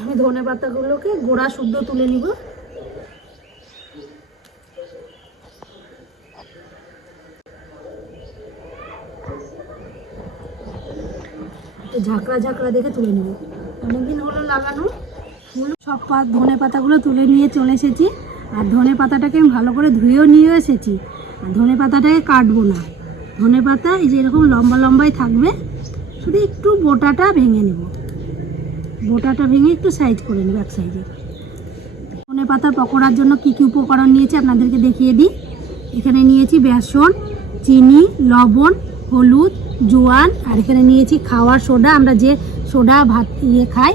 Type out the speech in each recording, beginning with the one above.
আমি ধনে পাতাগুলোকে গোড়া শুদ্ধ তুলে নিব। ঝাঁকড়া ঝাঁকড়া দেখে তুলে নেব। অনেকদিন হলো লাগানো। সব পাত ধনে পাতাগুলো তুলে নিয়ে চলে এসেছি। আর ধনে পাতাটাকে আমি ভালো করে ধুয়েও নিয়ে এসেছি। আর ধনে পাতাটাকে কাটবো না। ধনে পাতা এই যে এরকম লম্বা লম্বাই থাকবে, শুধু একটু বোটাটা ভেঙে নেব। বোটাটা ভেঙে একটু সাইজ করে নেব এক সাইজে ধনে পাতা পকোড়ার জন্য কি কি উপকরণ নিয়েছি আপনাদেরকে দেখিয়ে দিই। এখানে নিয়েছি বেসন, চিনি, লবণ, হলুদ, জোয়ান, আর এখানে নিয়েছি খাওয়ার সোডা। আমরা যে সোডা, ভাত ইয়ে খাই,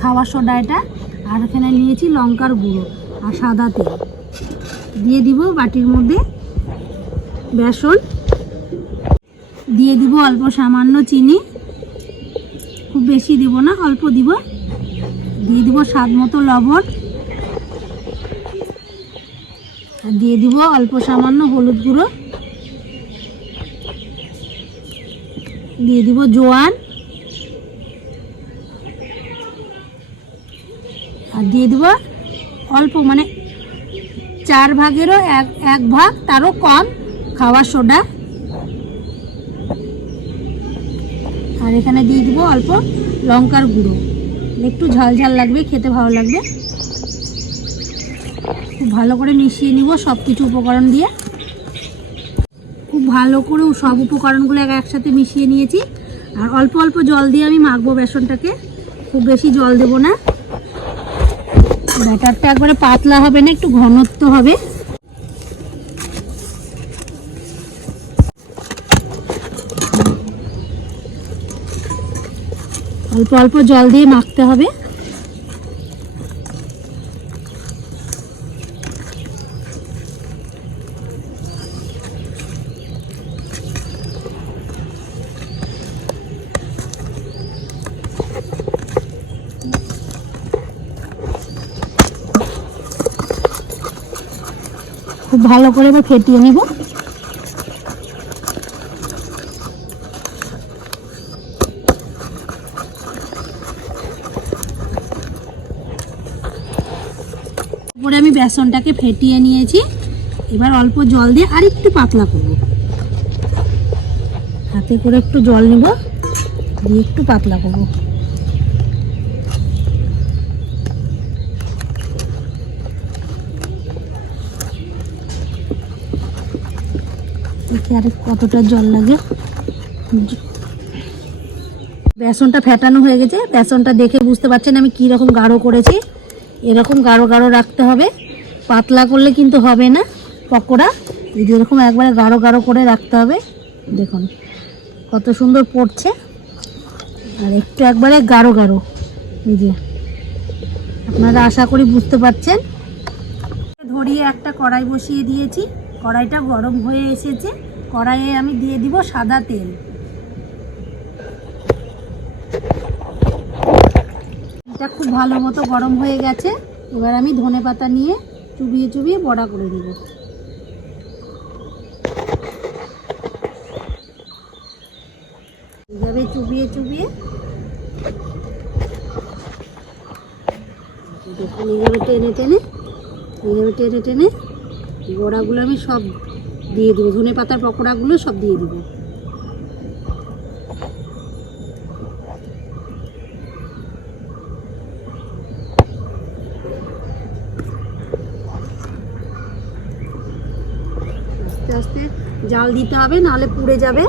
খাওয়ার সোডা এটা। আর এখানে নিয়েছি লঙ্কার গুঁড়ো আর সাদা তেল। দিয়ে দিব বাটির মধ্যে বেসন। দিয়ে দিব অল্প সামান্য চিনি। বেশি দিব না, অল্প দিব। দিয়ে দিব স্বাদ মতো লবণ। আর দিয়ে দিব অল্প সামান্য হলুদ গুঁড়ো। দিয়ে দিব জোয়ান। আর দিয়ে দিব অল্প মানে চার ভাগেরও এক এক ভাগ, তারও কম খাওয়ার সোডা। আর এখানে দিয়ে দিব অল্প লঙ্কার গুঁড়ো। একটু ঝাল ঝাল লাগবে, খেতে ভালো লাগবে। খুব ভালো করে মিশিয়ে নিব সব কিছু উপকরণ দিয়ে। খুব ভালো করে সব উপকরণগুলো এক একসাথে মিশিয়ে নিয়েছি। আর অল্প অল্প জল দিয়ে আমি মাখবো বেসনটাকে। খুব বেশি জল দেব না। ব্যাটারটা একবারে পাতলা হবে না, একটু ঘনত্ব হবে। অল্প অল্প জল দিয়ে মাখতে হবে। খুব ভালো করে এবার ফেটিয়ে নিব। তারপরে আমি বেসনটাকে ফেটিয়ে নিয়েছি। এবার অল্প জল দিয়ে আর একটু পাতলা করব। হাতে করে একটু জল নেব, দিয়ে একটু পাতলা করব। আর কতটা জল লাগে। বেসনটা ফেটানো হয়ে গেছে। বেসনটা দেখে বুঝতে পারছেন আমি কি রকম গাঢ় করেছি। এরকম গাঢ় গাঢ় রাখতে হবে। পাতলা করলে কিন্তু হবে না পকোড়া। এই যে এরকম একবারে গাঢ় গাঢ় করে রাখতে হবে। দেখুন কত সুন্দর পড়ছে। আর একটু একবারে গাঢ় গাঢ়। এই যে আপনারা আশা করি বুঝতে পারছেন। ধরিয়ে একটা কড়াই বসিয়ে দিয়েছি। কড়াইটা গরম হয়ে এসেছে। কড়াইয়ে আমি দিয়ে দিব সাদা তেল এটা খুব ভালো মতো গরম হয়ে গেছে। এবার আমি ধনে পাতা নিয়ে চুবিয়ে চুবিয়ে বড়া করে দেব। এইভাবে চুবিয়ে চুবিয়ে দেখুন, এইভাবে টেনে টেনে, এইভাবে টেনে টেনে বড়াগুলো আমি সব দিয়ে দেবো। ধনে পাতার পকোড়াগুলো সব দিয়ে দেবো। আস্তে আস্তে জাল দিতে হবে, নাহলে পুড়ে যাবে।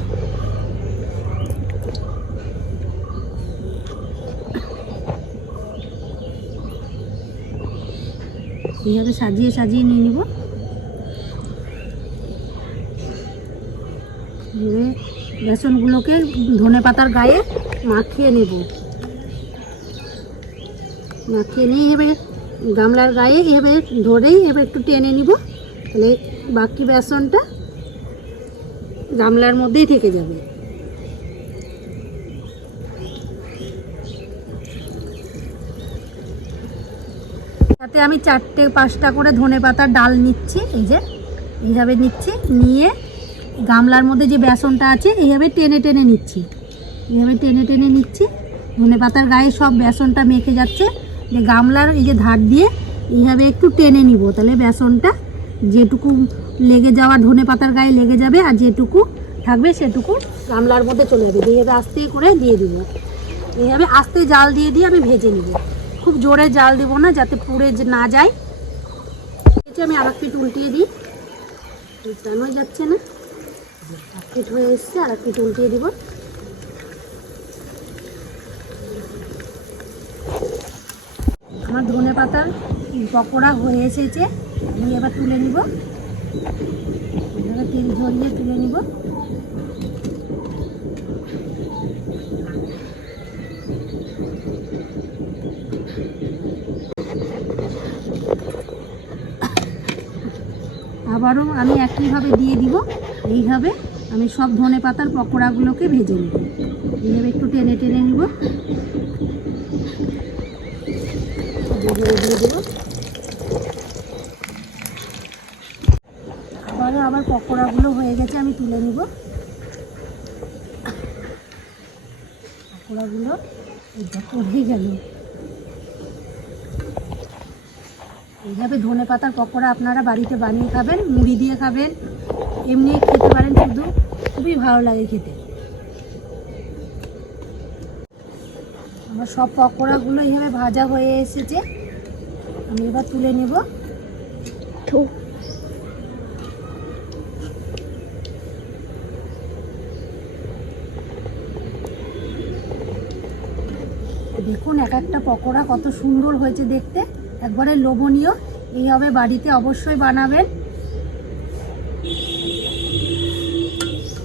এইভাবে সাজিয়ে সাজিয়ে নিয়ে নিব। বেসনগুলোকে ধনে পাতার গায়ে মাখিয়ে নেব। মাখিয়ে নিয়ে এবারে গামলার গায়ে এভাবে ধরেই এবার একটু টেনে নিব। তাহলে বাকি বেসনটা গামলার মধ্যেই থেকে যাবে। তাতে আমি চারটে পাঁচটা করে ধনে পাতার ডাল নিচ্ছি, এই যে, এইভাবে নিচ্ছি, নিয়ে গামলার মধ্যে যে বেসনটা আছে, এইভাবে টেনে টেনে নিচ্ছি। এইভাবে টেনে টেনে নিচ্ছি, ধনে পাতার গায়ে সব বেসনটা মেখে যাচ্ছে। যে গামলার এই যে ধার দিয়ে এইভাবে একটু টেনে নিব, তাহলে বেসনটা যেটুকু লেগে যাওয়া ধনে পাতার গায়ে লেগে যাবে আর যেটুকু থাকবে সেটুকু গামলার মধ্যে চলে যাবে। দিয়ে আস্তে করে দিয়ে দিব। এইভাবে আস্তে জাল দিয়ে দিয়ে আমি ভেজে নিব। খুব জোরে জাল দেবো না, যাতে পুড়ে না যায়। আমি আর এক উল্টিয়ে দিই। উল্টানোই যাচ্ছে না। এক পিঠ হয়ে এসছে আর এক পিঠ উল্টিয়ে দিব। আমার ধনে পাতার পকোড়া হয়ে এসেছে। আমি এবার তুলে নিব। এভাবে তেল ঝরিয়ে তুলে নিব। আবারও আমি একইভাবে দিয়ে দিব। এইভাবে আমি সব ধনে পাতার পকোড়াগুলোকে ভেজে নেব। এইভাবে একটু টেনে টেনে নিব। দেবো আবারও আবার পকোড়াগুলো হয়ে গেছে, আমি তুলে নিব। পকোড়াগুলো এটা পড়েই গেল। এইভাবে ধনে পাতার পকোড়া আপনারা বাড়িতে বানিয়ে খাবেন, মুড়ি দিয়ে খাবেন, এমনি খেতে পারেন, শুধু খুবই ভালো লাগে খেতে। আমার সব পকোড়াগুলো এইভাবে ভাজা হয়ে এসেছে। আমি এবার তুলে নেব। দেখুন এক একটা পকোড়া কত সুন্দর হয়েছে দেখতে। একবারে লোভনীয়। এইভাবে বাড়িতে অবশ্যই বানাবেন।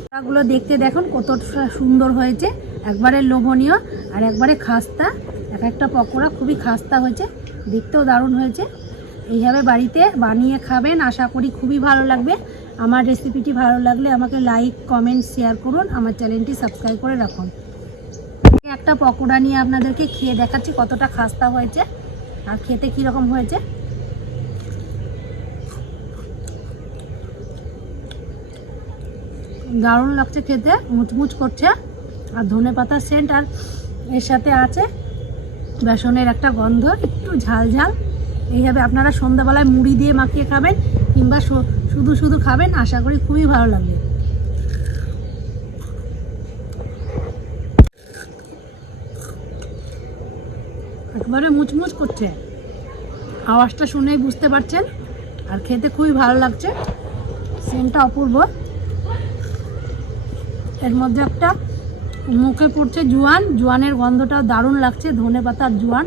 পকোড়াগুলো দেখতে দেখুন কত সুন্দর হয়েছে। একবারে লোভনীয় আর একবারে খাস্তা। এক একটা পকোড়া খুবই খাস্তা হয়েছে। দেখতেও দারুণ হয়েছে। এইভাবে বাড়িতে বানিয়ে খাবেন। আশা করি খুবই ভালো লাগবে। আমার রেসিপিটি ভালো লাগলে আমাকে লাইক কমেন্ট শেয়ার করুন। আমার চ্যানেলটি সাবস্ক্রাইব করে রাখুন। একটা পকোড়া নিয়ে আপনাদেরকে খেয়ে দেখাচ্ছি কতটা খাস্তা হয়েছে আর খেতে কীরকম হয়েছে। দারুণ লাগছে খেতে, মুচমুচ করছে, আর ধনে পাতার সেন্ট আর এর সাথে আছে বেসনের একটা গন্ধ, একটু ঝাল ঝাল। এইভাবে আপনারা সন্ধ্যাবেলায় মুড়ি দিয়ে মাখিয়ে খাবেন কিংবা শুধু শুধু খাবেন, আশা করি খুবই ভালো লাগবে। একবারে মুচমুচ করছে। আওয়াজটা শুনেই বুঝতে পারছেন, আর খেতে খুবই ভালো লাগছে। সেন্টটা অপূর্ব। এর মধ্যে একটা মুখে পড়ছে জোয়ান। জোয়ানের গন্ধটা দারুণ লাগছে ধনে পাতার জোয়ান।